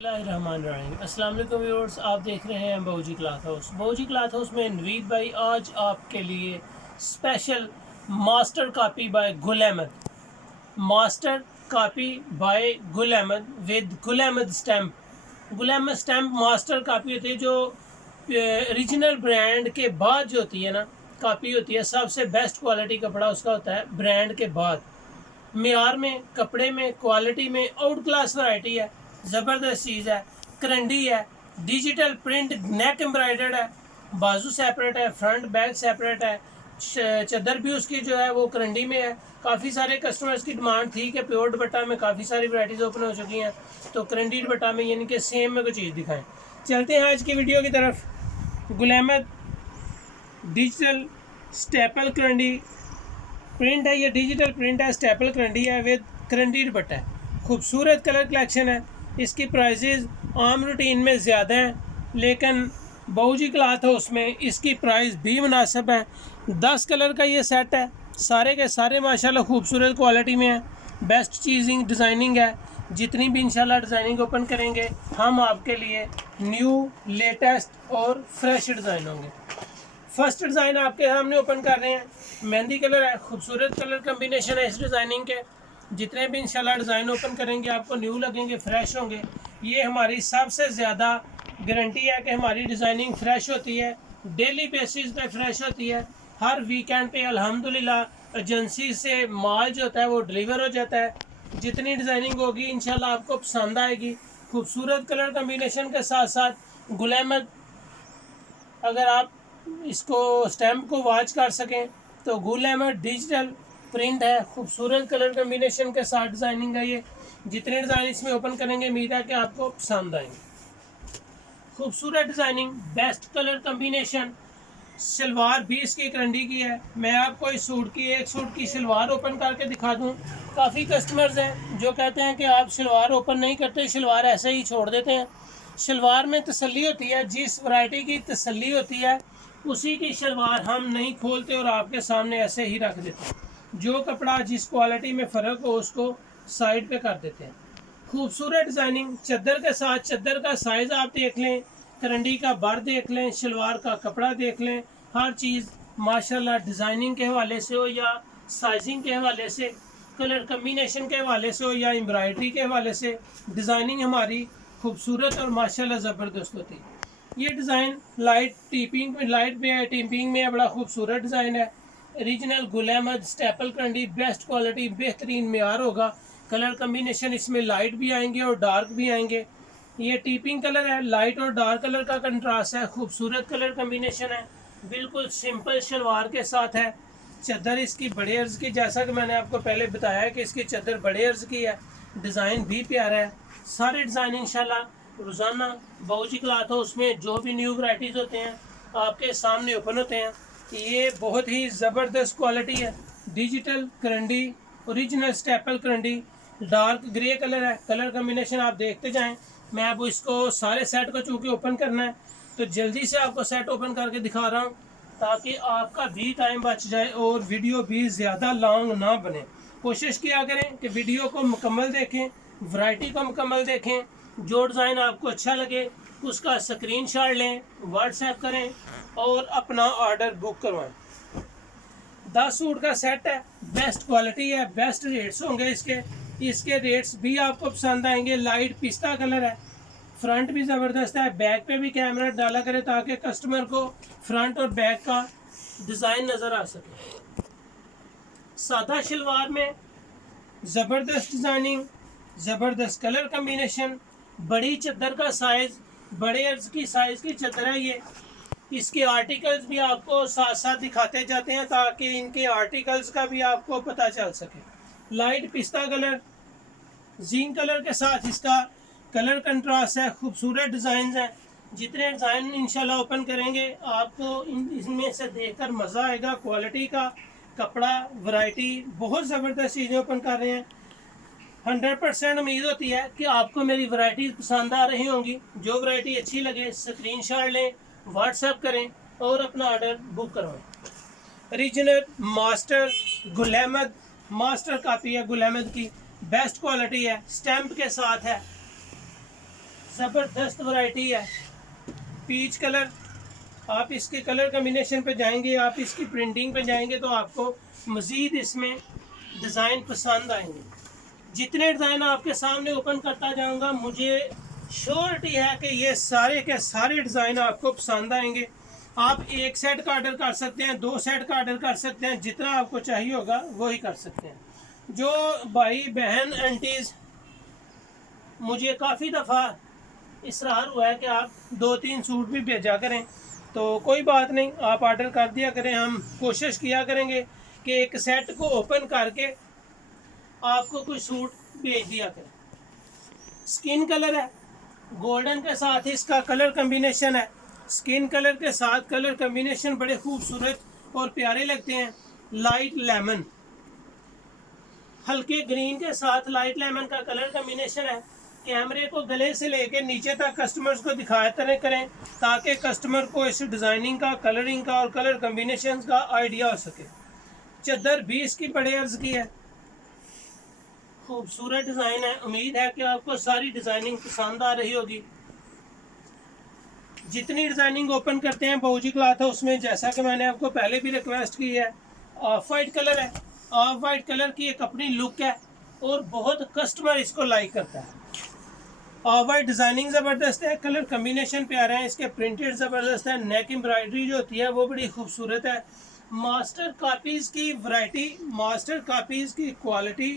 अस्सलाम वालेकुम व्यूअर्स, आप देख रहे हैं बहूजी क्लॉथ हाउस। बहूजी क्लॉथ हाउस में नवीद भाई आज आपके लिए special master copy bye Gul Ahmed, master copy bye Gul Ahmed with Gul Ahmed stamp. Gul Ahmed stamp master copy होती है जो ओरिजिनल ब्रांड के बाद जो होती है ना कॉपी होती है, सबसे बेस्ट क्वालिटी कपड़ा उसका होता है ब्रांड के बाद। मेयार में, कपड़े में, क्वालिटी में आउट क्लास वैरायटी है, ज़बरदस्त चीज़ है। करंडी है, डिजिटल प्रिंट, नेक एम्ब्रॉयडर्ड है, बाजू सेपरेट है, फ्रंट बैक सेपरेट है। चादर भी उसकी जो है वो करंडी में है। काफ़ी सारे कस्टमर्स की डिमांड थी कि प्योर दुपट्टा में काफ़ी सारी वैरायटीज़ ओपन हो चुकी हैं, तो करंडी दुपट्टा में यानी कि सेम में कोई चीज़ दिखाएं। चलते हैं आज की वीडियो की तरफ। Gul Ahmed digital staple करंडी print है, ये डिजिटल प्रिंट है, स्टेपल करंडी है विद करंडी दुपट्टा है। खूबसूरत कलर कलेक्शन है। इसकी प्राइसेस आम रूटीन में ज़्यादा हैं, लेकिन बहूजी क्लॉथ हाउस में इसकी प्राइस भी मुनासिब है। 10 कलर का ये सेट है, सारे के सारे माशाल्लाह खूबसूरत क्वालिटी में है। बेस्ट चीज़िंग डिज़ाइनिंग है। जितनी भी इंशाल्लाह डिज़ाइनिंग ओपन करेंगे हम आपके लिए न्यू, लेटेस्ट और फ्रेश डिज़ाइन होंगे। फर्स्ट डिज़ाइन आपके सामने ओपन कर रहे हैं। मेहंदी कलर है, खूबसूरत कलर कम्बिनेशन है इस डिज़ाइनिंग के। जितने भी इंशाल्लाह डिज़ाइन ओपन करेंगे आपको न्यू लगेंगे, फ्रेश होंगे। ये हमारी सबसे ज़्यादा गारंटी है कि हमारी डिज़ाइनिंग फ़्रेश होती है, डेली बेसिस पे फ्रेश होती है। हर वीकेंड पे अल्हम्दुलिल्लाह एजेंसी से माल जो होता है वो डिलीवर हो जाता है। जितनी डिज़ाइनिंग होगी इंशाल्लाह आपको पसंद आएगी। खूबसूरत कलर कम्बिनेशन के साथ साथ गुल अहमद, अगर आप इसको स्टैम्प को वॉच कर सकें तो गुल अहमद डिजिटल प्रिंट है, खूबसूरत कलर कम्बिनेशन के साथ डिज़ाइनिंग है। ये जितने डिज़ाइन इसमें ओपन करेंगे उम्मीद है कि आपको पसंद आएंगे। खूबसूरत designing, best colour combination. Salwar भी इसकी करंडी की है। मैं आपको इस सूट की, एक सूट की सलवार ओपन करके दिखा दूं। काफ़ी कस्टमर्स हैं जो कहते हैं कि आप सलवार ओपन नहीं करते, सलवार ऐसे ही छोड़ देते हैं। सलवार में तसल्ली होती है, जिस वैरायटी की तसल्ली होती है उसी की सलवार हम नहीं खोलते और आपके सामने ऐसे ही रख देते हैं। जो कपड़ा जिस क्वालिटी में फ़र्क हो उसको साइड पे कर देते हैं। खूबसूरत डिज़ाइनिंग, चादर के साथ चादर का साइज़ आप देख लें, करंडी का बर देख लें, शलवार का कपड़ा देख लें। हर चीज़ माशाल्लाह डिज़ाइनिंग के हवाले से हो या साइजिंग के हवाले से, कलर कम्बिनेशन के हवाले से हो या एम्ब्रॉयडरी के हवाले से, डिज़ाइनिंग हमारी खूबसूरत और माशाल्लाह ज़बरदस्त होती है। ये डिज़ाइन लाइट में है, टिपिंग में है, बड़ा खूबसूरत डिज़ाइन है। Original Gul Ahmed staple करंडी, best quality, बेहतरीन मेयार होगा। कलर कम्बिनेशन इसमें लाइट भी आएंगे और डार्क भी आएंगे। ये टीपिंग कलर है, लाइट और डार्क कलर का कंट्रास्ट है। खूबसूरत कलर कम्बिनेशन है, बिल्कुल सिंपल शलवार के साथ है। चादर इसकी बड़े अर्ज़ की, जैसा कि मैंने आपको पहले बताया कि इसकी चादर बड़े अर्ज़ की है। डिज़ाइन भी प्यारा है। सारे डिज़ाइन इंशाल्लाह रोज़ाना बहूजी क्लॉथ हाउस में जो भी न्यू वैराइटीज़ होते हैं आपके सामने ओपन होते हैं। ये बहुत ही ज़बरदस्त क्वालिटी है। डिजिटल करंडी, ओरिजिनल स्टेपल करंडी, डार्क ग्रे कलर है। कलर कम्बिनेशन आप देखते जाएं। मैं अब इसको सारे सेट को चूँकि ओपन करना है तो जल्दी से आपको सेट ओपन करके दिखा रहा हूँ ताकि आपका भी टाइम बच जाए और वीडियो भी ज़्यादा लॉन्ग ना बने। कोशिश किया करें कि वीडियो को मुकम्मल देखें, वैरायटी को मुकम्मल देखें। जो डिज़ाइन आपको अच्छा लगे उसका स्क्रीनशॉट लें, व्हाट्सएप करें और अपना ऑर्डर बुक करवाएं। 10 सूट का सेट है, बेस्ट क्वालिटी है, बेस्ट रेट्स होंगे इसके रेट्स भी आपको पसंद आएंगे। लाइट पिस्ता कलर है, फ्रंट भी ज़बरदस्त है, बैक पे भी कैमरा डाला करें ताकि कस्टमर को फ्रंट और बैक का डिज़ाइन नज़र आ सके। सादा शलवार में ज़बरदस्त डिज़ाइनिंग, ज़बरदस्त कलर कम्बिनेशन, बड़ी चादर का साइज़, बड़े अर्ज की साइज़ की चादर है ये। इसके आर्टिकल्स भी आपको साथ साथ दिखाते जाते हैं ताकि इनके आर्टिकल्स का भी आपको पता चल सके। लाइट पिस्ता कलर, जीन कलर के साथ इसका कलर कंट्रास्ट है। खूबसूरत डिज़ाइन हैं। जितने डिज़ाइन इंशाल्लाह ओपन करेंगे आपको इनमें से देखकर मज़ा आएगा। क्वालिटी का कपड़ा, वैरायटी, बहुत ज़बरदस्त चीज़ें ओपन कर रहे हैं। 100% उम्मीद होती है कि आपको मेरी वैरायटी पसंद आ रही होंगी। जो वैरायटी अच्छी लगे स्क्रीनशॉट लें, व्हाट्सएप करें और अपना ऑर्डर बुक करवाएं। Original master Gul Ahmed master copy है गुल अहमद की, बेस्ट क्वालिटी है, स्टैम्प के साथ है। ज़बरदस्त वैरायटी है। पीच कलर, आप इसके कलर कम्बिनेशन पे जाएंगे, आप इसकी प्रिंटिंग पे जाएंगे तो आपको मज़ीद इसमें डिज़ाइन पसंद आएंगे। जितने डिज़ाइन आपके सामने ओपन करता जाऊंगा, मुझे श्योरिटी है कि ये सारे के सारे डिज़ाइन आपको पसंद आएंगे। आप एक सेट का ऑर्डर कर सकते हैं, 2 सेट का ऑर्डर कर सकते हैं, जितना आपको चाहिए होगा वही कर सकते हैं। जो भाई बहन आंटीज़, मुझे काफ़ी दफ़ा इसरार हुआ है कि आप 2-3 सूट भी भेजा करें, तो कोई बात नहीं, आप ऑर्डर कर दिया करें। हम कोशिश किया करेंगे कि एक सेट को ओपन करके आपको कुछ सूट भेज दिया करें। स्किन कलर है, गोल्डन के साथ इसका कलर कम्बिनेशन है। स्किन कलर के साथ कलर कम्बिनेशन बड़े खूबसूरत और प्यारे लगते हैं। लाइट लेमन, हल्के ग्रीन के साथ लाइट लेमन का कलर कम्बिनेशन है। कैमरे को गले से लेकर नीचे तक कस्टमर्स को दिखाते करें ताकि कस्टमर को इस डिज़ाइनिंग का, कलरिंग का और कलर कम्बिनेशन का आइडिया हो सके। चादर 20 की बड़े अर्ज की है, खूबसूरत डिज़ाइन है। उम्मीद है कि आपको सारी डिज़ाइनिंग पसंद आ रही होगी। जितनी डिज़ाइनिंग ओपन करते हैं बाबूजी क्लॉथ हाउस में, जैसा कि मैंने आपको पहले भी रिक्वेस्ट की है, ऑफ वाइट कलर है। ऑफ वाइट कलर की एक अपनी लुक है और बहुत कस्टमर इसको लाइक करता है। ऑफ वाइट डिज़ाइनिंग ज़बरदस्त है, कलर कम्बिनेशन प्यारा है, इसके प्रिंटेड ज़बरदस्त है। नेक एम्ब्रॉयडरी जो होती है वो बड़ी खूबसूरत है। मास्टर कापीज़ की वैरायटी, मास्टर कापीज़ की क्वालिटी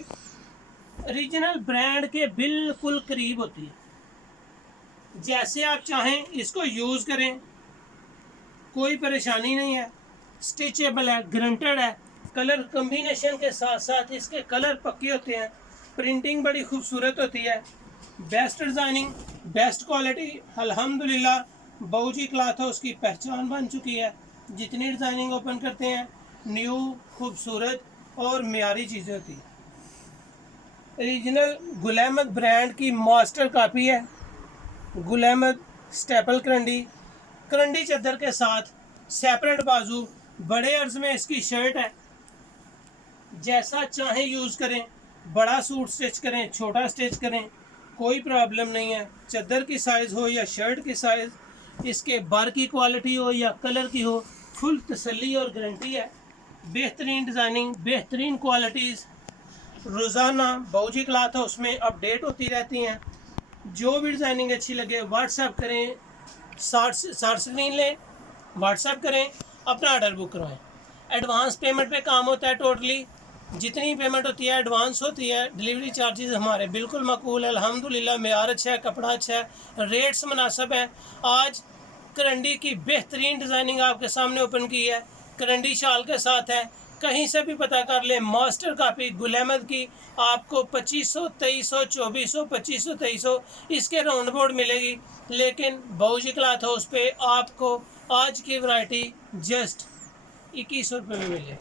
ओरिजिनल ब्रांड के बिल्कुल करीब होती है। जैसे आप चाहें इसको यूज़ करें, कोई परेशानी नहीं है। स्टिचेबल है, ग्रंटेड है। कलर कम्बिनेशन के साथ साथ इसके कलर पक्के होते हैं। प्रिंटिंग बड़ी खूबसूरत होती है। बेस्ट डिज़ाइनिंग, बेस्ट क्वालिटी, अल्हम्दुलिल्लाह बाबूजी क्लॉथ हाउस की पहचान बन चुकी है। जितनी डिज़ाइनिंग ओपन करते हैं न्यू, खूबसूरत और मियारी चीज़ें होती हैं। ओरिजिनल गुल अहमद ब्रांड की मास्टर कापी है। गुल अहमद स्टेपल करंडी, करंडी चादर के साथ सेपरेट बाजू, बड़े अर्ज में इसकी शर्ट है। जैसा चाहें यूज़ करें, बड़ा सूट स्टिच करें, छोटा स्टिच करें, कोई प्रॉब्लम नहीं है। चादर की साइज़ हो या शर्ट की साइज़, इसके बार की क्वालिटी हो या कलर की हो, फुल तसल्ली और गारंटी है। बेहतरीन डिज़ाइनिंग, बेहतरीन क्वालिटीज़ रोज़ाना बाबूजी क्लॉथ हाउस में अपडेट होती रहती हैं। जो भी डिज़ाइनिंग अच्छी लगे व्हाट्सएप करें, शॉर्ट स्क्रीन लें, व्हाट्सएप करें, अपना ऑर्डर बुक करवाएं। एडवांस पेमेंट पे काम होता है। टोटली जितनी पेमेंट होती है एडवांस होती है। डिलीवरी चार्जेस हमारे बिल्कुल माकूल है, अल्हम्दुलिल्लाह मेयार अच्छा है, कपड़ा अच्छा है, रेट्स मुनासिब हैं। आज करंडी की बेहतरीन डिज़ाइनिंग आपके सामने ओपन की है, करंडी शाल के साथ है। कहीं से भी पता कर ले, मास्टर कापी गुल अहमद की आपको 2500, 2300, 2400, 2500, 2300 इसके राउंड बोर्ड मिलेगी। लेकिन बाबूजी क्लॉथ हाउस पे आपको आज की वैरायटी जस्ट 2100 रुपये में मिलेगी।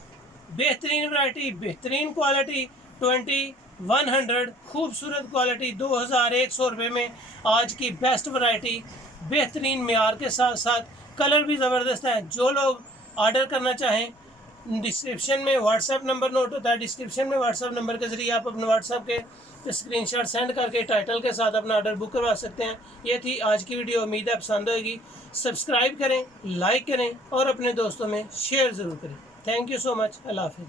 बेहतरीन वैरायटी, बेहतरीन क्वालिटी, 2100 खूबसूरत क्वालिटी 2100 रुपये में आज की बेस्ट वैरायटी, बेहतरीन मेयार के साथ साथ कलर भी ज़बरदस्त है। जो लोग ऑर्डर करना चाहें, डिस्क्रिप्शन में व्हाट्सएप नंबर नोट होता है, डिस्क्रिप्शन में व्हाट्सएप नंबर के ज़रिए आप अपने व्हाट्सएप के स्क्रीनशॉट सेंड करके टाइटल के साथ अपना ऑर्डर बुक करवा सकते हैं। ये थी आज की वीडियो, उम्मीद है पसंद होगी। सब्सक्राइब करें, लाइक करें और अपने दोस्तों में शेयर ज़रूर करें। Thank you so much. अल्लाह हाफ़िज़।